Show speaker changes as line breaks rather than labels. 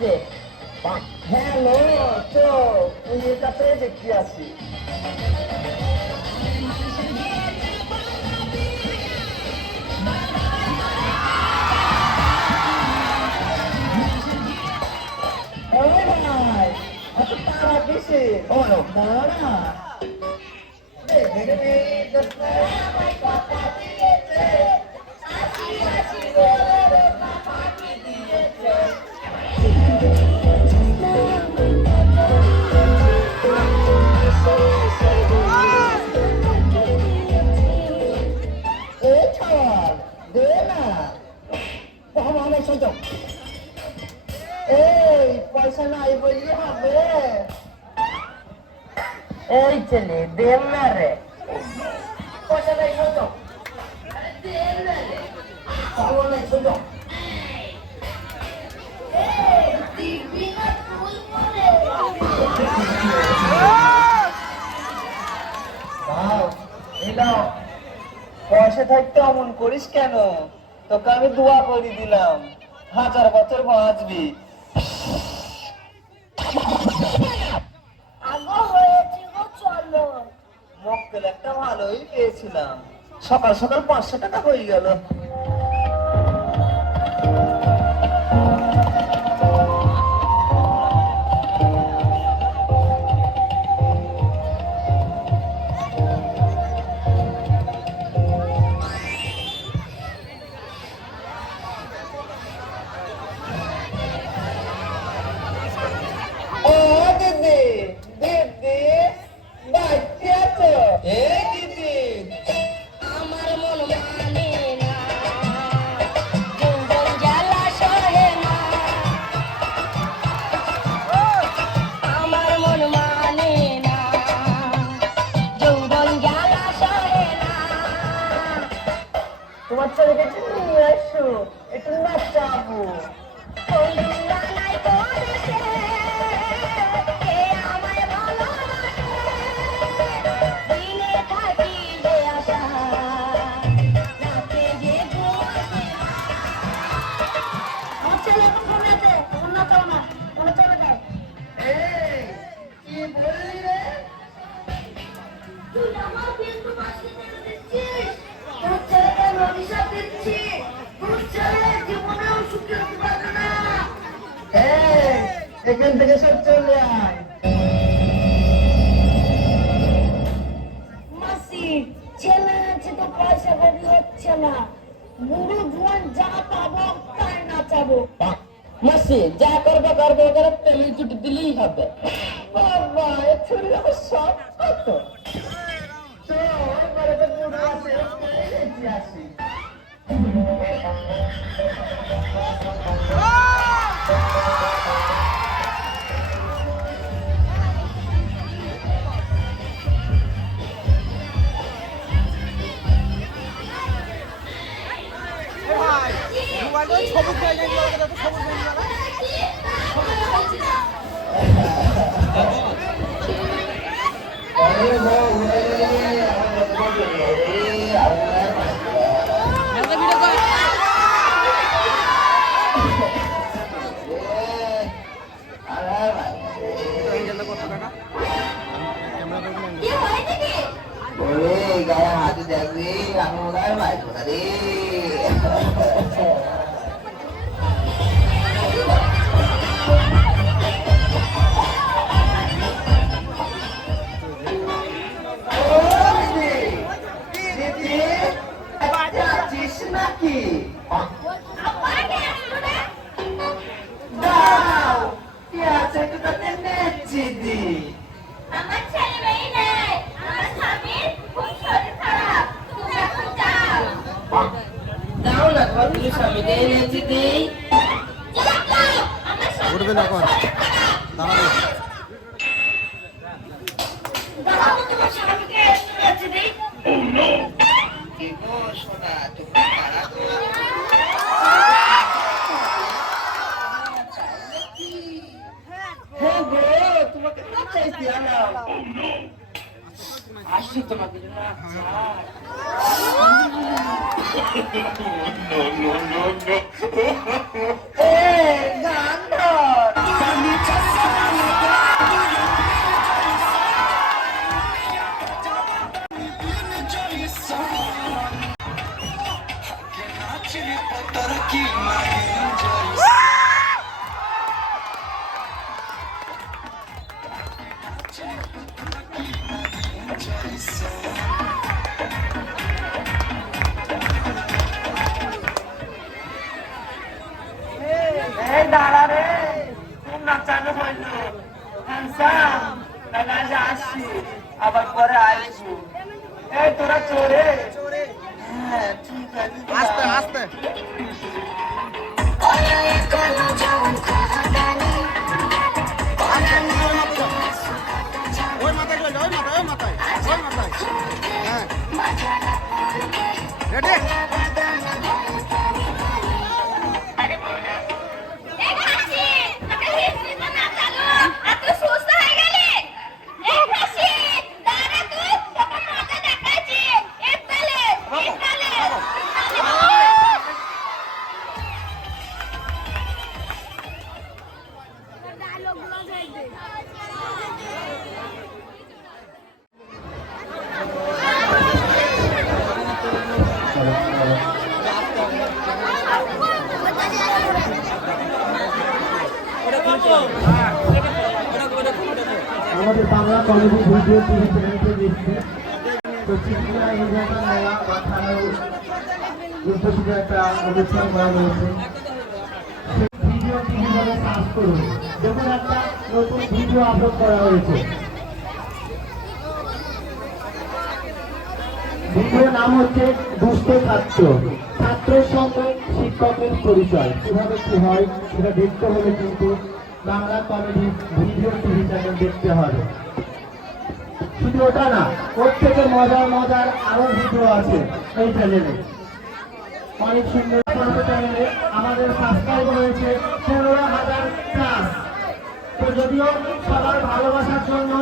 louco! É louco! Bonita pede aqui assim. Oi, Renan! Olha, para, bicho! Olha, bora! বাবা, আমার সহ্য। এই পয়সা নাই বললে হবে এই ছেলে দেন না রে পয়সা নাই সহ্য। দেন না রে। বাবা, নাই নাও। পয়সা থাকতে অমন করিস কেন তোকে আমি দোয়া করে দিলাম। হাজার বছর বাঁচবি। মক্কেল একটা ভালোই পেয়েছিলাম। সকাল সকাল পাঁচশো টাকা হয়ে গেল।
এখান
থেকে সব চলে আয়।
মাসি ছেলে আছে তো পয়সা করি হচ্ছে না। বুড়ো জুয়ান যা পাবো তাই নাচাবো।
মাসি যা করবে করবে করে পেলি ছুটি দিলেই হবে। বাবা এ ছুরি আমার সব কত? আসি।
gaya
mati dari kamu gaya mati
tadi. গো? হ্যাঁ গো তোমাকে তো চাইতে আনাম আসি তোমাকে জন্য আচ্ছা এই দাঁড়া রে খুব নাচানো হইল হ্যান্সাম আজ আসছি আবার পরে আসব। এই তোরা চোরে? হ্যাঁ ঠিক আছে।
abi.
আমাদের বাংলা কমেডি ভিডিও টিভি চ্যানেলকে দেখছে তো চিত্রা এই জায়গায় মেলা বা থানায় গুরুত্বপূর্ণ একটা অনুষ্ঠান করা হয়েছে। ভিডিও একটা নতুন ভিডিও আপলোড করা হয়েছে। নাম হচ্ছে ছাত্র। সঙ্গে শিক্ষকের পরিচয়। কীভাবে কি হয়, সেটা দেখতে হলে কিন্তু Bangla comedy video TV channel দেখতে হবে। শুধু ওটা না ওর থেকে মজার মজার আরও ভিডিও আছে এই চ্যানেলে অনেক সুন্দর চ্যানেলে আমাদের সাবস্ক্রাইব হয়েছে পনেরো হাজার প্লাস তো যদিও সবার ভালোবাসার জন্য